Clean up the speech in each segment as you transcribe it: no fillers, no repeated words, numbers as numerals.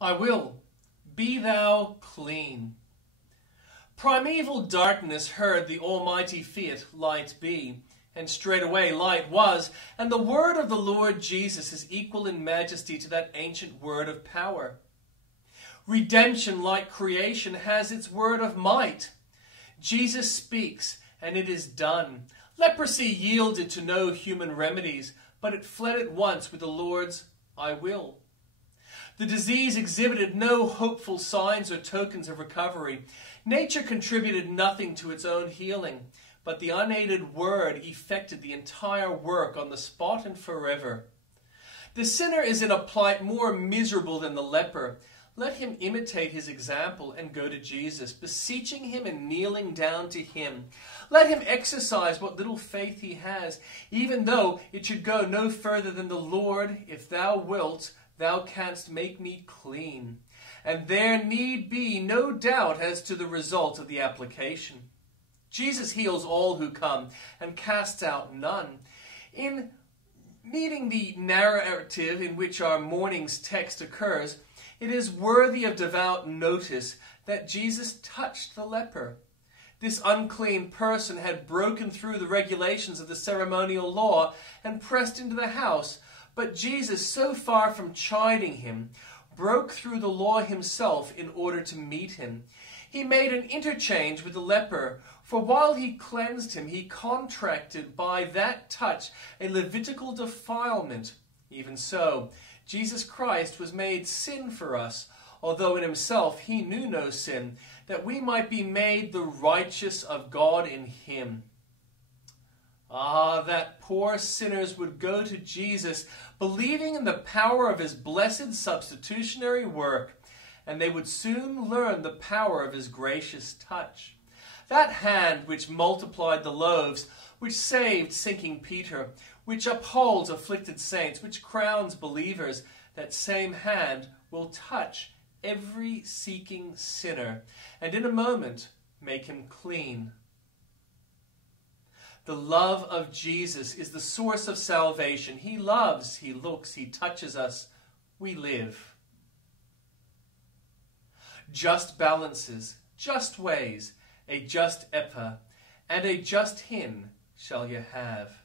I will. Be thou clean. Primeval darkness heard the Almighty fiat, light be, and straightway light was, and the word of the Lord Jesus is equal in majesty to that ancient word of power. Redemption, like creation, has its word of might. Jesus speaks, and it is done. Leprosy yielded to no human remedies, but it fled at once with the Lord's I will. The disease exhibited no hopeful signs or tokens of recovery. Nature contributed nothing to its own healing, but the unaided word effected the entire work on the spot and forever. The sinner is in a plight more miserable than the leper. Let him imitate his example and go to Jesus, beseeching him and kneeling down to him. Let him exercise what little faith he has, even though it should go no further than the Lord, if thou wilt, thou canst make me clean. And there need be no doubt as to the result of the application. Jesus heals all who come and casts out none. In meeting the narrative in which our morning's text occurs, it is worthy of devout notice that Jesus touched the leper. This unclean person had broken through the regulations of the ceremonial law and pressed into the house, but Jesus, so far from chiding him, broke through the law himself in order to meet him. He made an interchange with the leper, for while he cleansed him, he contracted by that touch a Levitical defilement. Even so, Jesus Christ was made sin for us, although in himself he knew no sin, that we might be made the righteous of God in him. Ah, that poor sinners would go to Jesus, believing in the power of his blessed substitutionary work, and they would soon learn the power of his gracious touch. That hand which multiplied the loaves, which saved sinking Peter, which upholds afflicted saints, which crowns believers, that same hand will touch every seeking sinner, and in a moment make him clean. The love of Jesus is the source of salvation. He loves, he looks, he touches us. We live. Just balances, just ways, a just ephah, and a just hin shall ye have.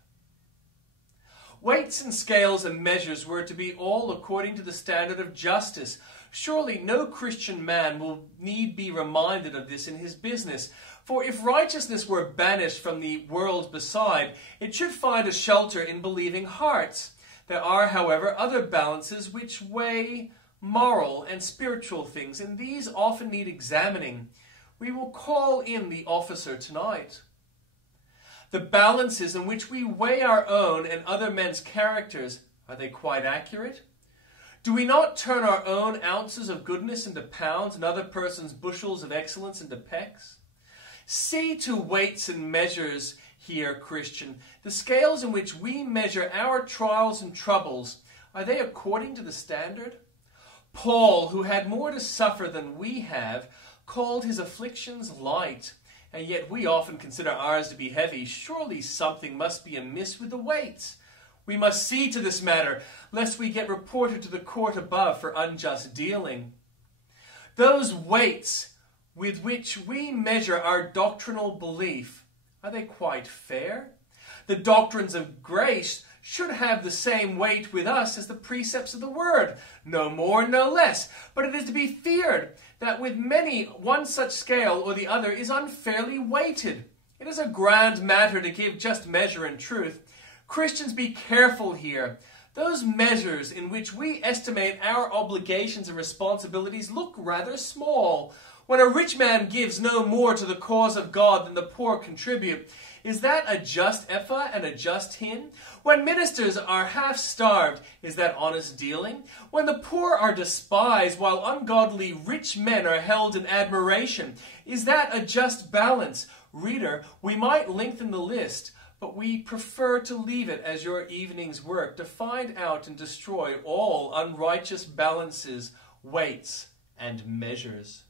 Weights and scales and measures were to be all according to the standard of justice. Surely no Christian man will need be reminded of this in his business. For if righteousness were banished from the world beside, it should find a shelter in believing hearts. There are, however, other balances which weigh moral and spiritual things, and these often need examining. We will call in the officer tonight. The balances in which we weigh our own and other men's characters, are they quite accurate? Do we not turn our own ounces of goodness into pounds and other persons' bushels of excellence into pecks? See to weights and measures here, Christian. The scales in which we measure our trials and troubles, are they according to the standard? Paul, who had more to suffer than we have, called his afflictions light, and yet we often consider ours to be heavy. Surely something must be amiss with the weights. We must see to this matter, lest we get reported to the court above for unjust dealing. Those weights with which we measure our doctrinal belief, are they quite fair? The doctrines of grace should have the same weight with us as the precepts of the word, no more, no less. But it is to be feared that with many one such scale or the other is unfairly weighted. It is a grand matter to give just measure and truth. Christians, be careful here. Those measures in which we estimate our obligations and responsibilities look rather small. When a rich man gives no more to the cause of God than the poor contribute, is that a just ephah and a just hin? When ministers are half starved, is that honest dealing? When the poor are despised while ungodly rich men are held in admiration, is that a just balance? Reader, we might lengthen the list, but we prefer to leave it as your evening's work to find out and destroy all unrighteous balances, weights, and measures.